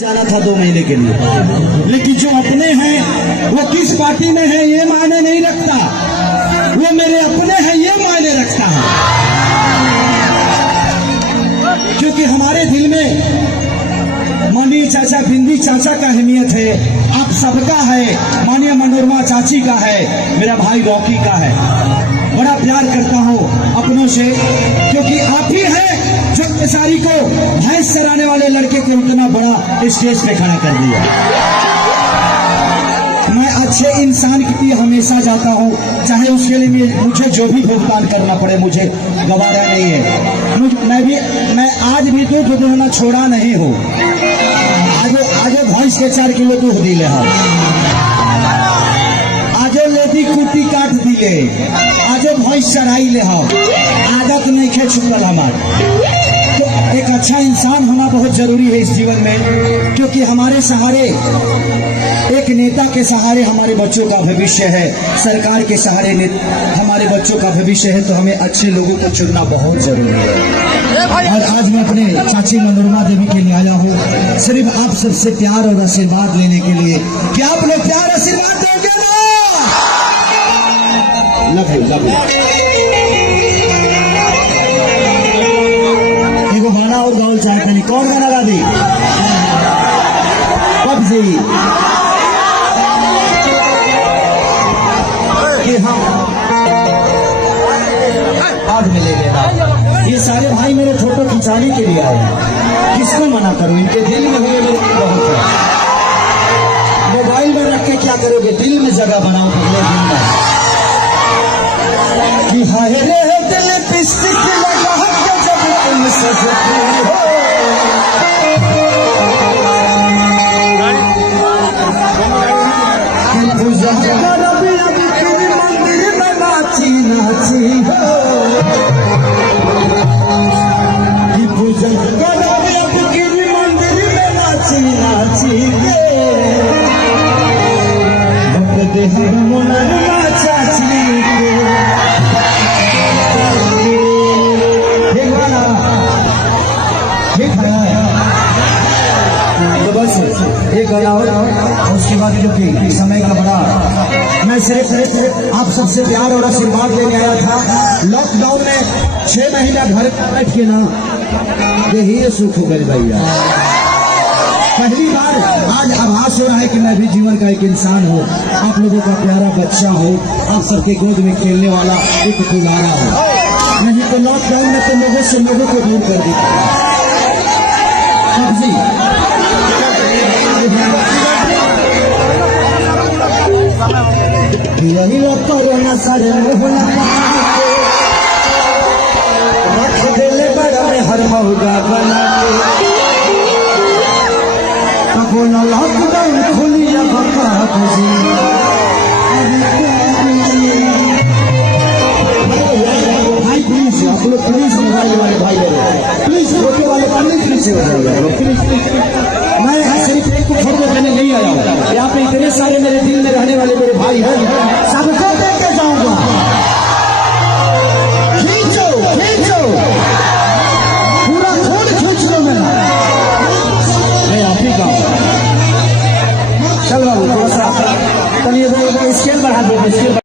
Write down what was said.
जाना था 2 महीने के लिए, लेकिन जो अपने हैं वो किस पार्टी में है ये मायने नहीं रखता, वो मेरे अपने हैं ये मायने रखता है। क्योंकि हमारे दिल में मनी चाचा, बिंदी चाचा का अहमियत है, आप सबका है, माननीय मनोरमा चाची का है, मेरा भाई रॉकी का है। बड़ा प्यार करता हूँ अपनों से, क्योंकि आप ही है जो केसारी को भैंस चराने वाले लड़के को इतना बड़ा स्टेज पे खड़ा कर दिया। मैं अच्छे इंसान के लिए हमेशा जाता हूँ, चाहे उसके लिए मुझे जो भी भुगतान करना पड़े, मुझे गवारा नहीं है। मैं आज भी दूध देना छोड़ा नहीं हूँ। आगे भैंस के 4 किलो दूध दिले हम, आजो लेदी कुटी काट दिले, आजो भैंस चराई ले हम, आदत नहीं खे छुपल हमारे। तो एक अच्छा इंसान होना बहुत जरूरी है इस जीवन में, क्योंकि हमारे सहारे, एक नेता के सहारे हमारे बच्चों का भविष्य है, सरकार के सहारे हमारे बच्चों का भविष्य है। तो हमें अच्छे लोगों को चुनना बहुत जरूरी है। और आज मैं अपने चाची मनोरमा देवी के लिए आया हूँ सिर्फ आप सबसे प्यार और आशीर्वाद लेने के लिए। क्या आप लोग प्यार आशीर्वाद दोगे ना? Love you. एगो गाना और गाउल चाहते नहीं, कौन गाना गा दी? पबजी कि हम आज मिले लेना। ये सारे भाई मेरे फोटो खिंचाने के लिए आए, किसको मना करूं? इनके दिल में हुए मेरे बहुत है। मोबाइल में रख के क्या करोगे? दिल में जगह बनाओ अगले दिन में कि हाय रे दिल पिस्टिक लगा के जब तुम सजती हो, तो बस एक गाना और उसके बाद जो कि समय का बड़ा, मैं सिर्फ आप सबसे प्यार और आशीर्वाद लेने आया था। लॉकडाउन में 6 महीना घर बैठ के ना यही सुख हो गए भैया। पहली बार आज आभास हो रहा है कि मैं भी जीवन का एक इंसान हूँ, आप लोगों का प्यारा बच्चा हूँ, आप सबके गोद में खेलने वाला एक दुलारा हूँ। नहीं तो लॉकडाउन में तो लोगों को दूर कर दिया। यही लोग कोरोना सारे मुहला रख देले बड़ा में हर मौका बना के, कबो न लॉकडाउन खुली भाई प्लीज, आप लोग प्लीज, मोबाइल वाले भाई प्लीज, फोटो वाले प्लीज हो जाएगा। मैं सिर्फ एक को फोटो करने नहीं आया हूँ, यहाँ पे इतने सारे मेरे दिल में रहने वाले मेरे भाई हैं।